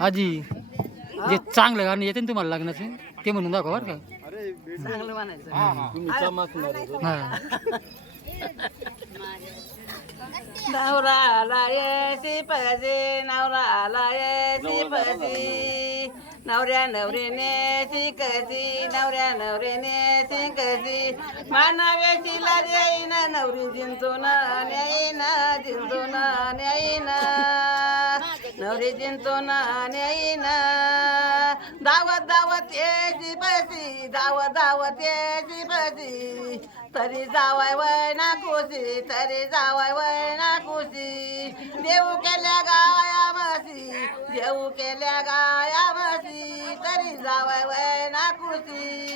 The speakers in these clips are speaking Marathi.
आजी जे चांगलं गाणं येते ना तुम्हाला लग्नाचे ते म्हणून दाखवा बरं का. चांगलं म्हणायचं हा. नवरा आला ये शिपसी नवरा आला ये शिपसी नवऱ्या नवरीने शिकसी नवऱ्या नवरीने शिकसी. मानाव्याशीला देईन नवरी जिंतून न्यायीन जिंतून न्यायीन नवरी जिंतून नेईन दावत दावत ये बसी दावत दावत ये बसी. तरी जावाय वय ना खुशी तरी जावाय वय ना खुशी. देऊ केल्या गाया म्हशी देऊ केल्या गाया म्हशी तरी जावाय वय ना खुशी.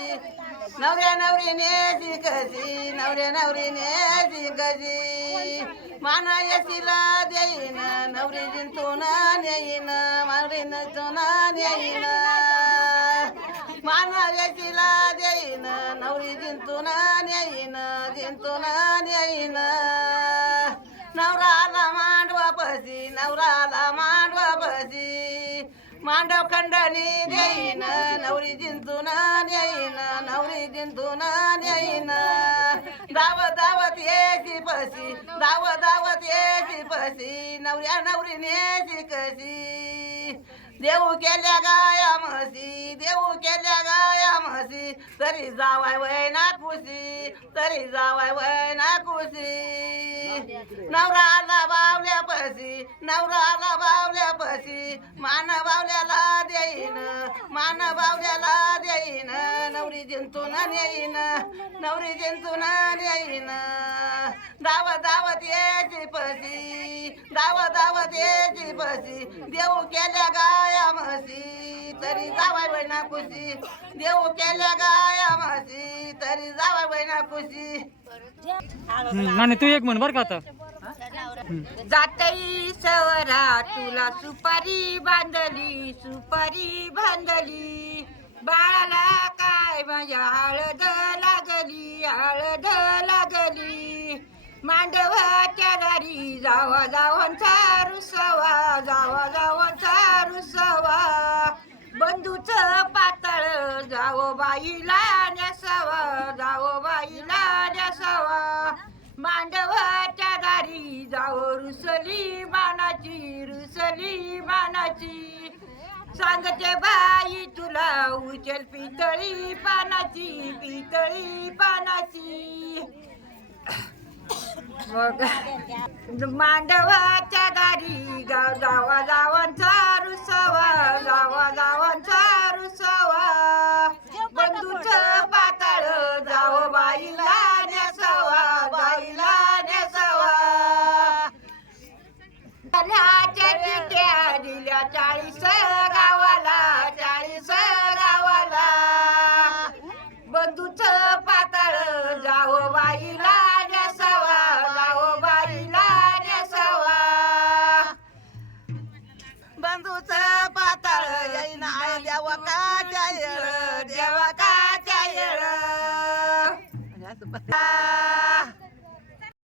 नवऱ्या नवरीने जिंकजी नवऱ्या नवरीने जिंकजी माना यशीला देईन नवरी जिंतून नेईन मावरी नसून नेईन. मानव्याशीला देईन नवरी जिंतून नेईन जिंतून नेईन. नवराला मांडवा पसी नवराला मांडवा पसी मांडव खंडणी देईन नवरी जिंतून येईन नवरी जिंतून येईन. दाव दावत येशी पशी धाव दावत येशी पशी नवऱ्या नवरी नेशी कशी. देऊ केल्या गाया म्हशी देऊ केल्या गाया म्हशी तरी जावाय वय ना खुशी तरी जावाय वय ना खुशी. नवरा पशी नवराला बावल्या पशी मान बावल्याला देईन मान बावल्याला देईन नवरी जिंतून नेईन नवरी जिंतून नेईन. दाव दावत यायची पशी दाव दावत यायची पशी देऊ केल्या गाया म्हशी तरी जावाय बहिणा खुशी. देऊ केल्या गाया म्हशी तरी जावाय बहिणा खुशी. आणि तू एक म्हण बर का आता. जातई सवरा तुला सुपारी बांधली सुपारी बांधली. बाळाला काय माझ्या हळद लागली हळद लागली. मांडवाच्या दारी जावा जावांचा रुसवा जावा जावांचा रुसवा. बंधूच पातळ जावो बाईला न्यासावा जावो बाईला न्यासावा. मांडवा रुसली मानाची सांगते बाई तुला उचल पितळी पानाची पितळी पानाची मग मांडवाच्या दारी गाव जावा जावांचा रुसवा जावा जावांचा रुसवा. बंधूच पाताळ जाव बाईला तुझ पाताळ जाओ बाईला नेसावा जाओ बाईला नेसावा. बंधूच पाताळ येईना देवा काच्या येळ देवा काच्या येळ